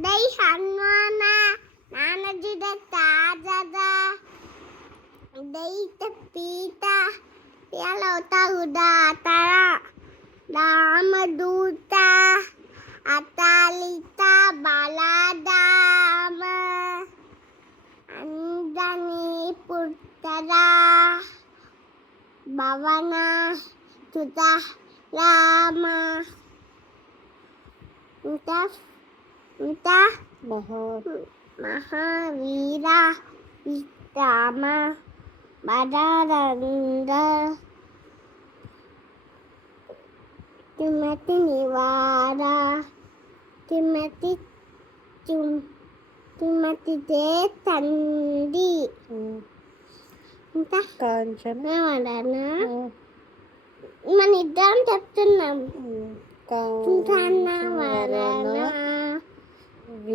ได้ฉันนอนนะนานจะได้ตาจะตาได้จะปีตาเดี๋ยวเราต้องดาตาละดามาดูตาอาตาลิตาบาลาดามาอันดานีปุตตะราบาวนาจุตาลามา Yes. Uta Maha hmm. Maha Vira Vitama Badaranda Timati Nivara Timati Chum Timati De Tandi Uta hmm. Kanchana Vadana hmm. Mani Dham Chaptanam Kanchana hmm. Vadana Kanchana Vadana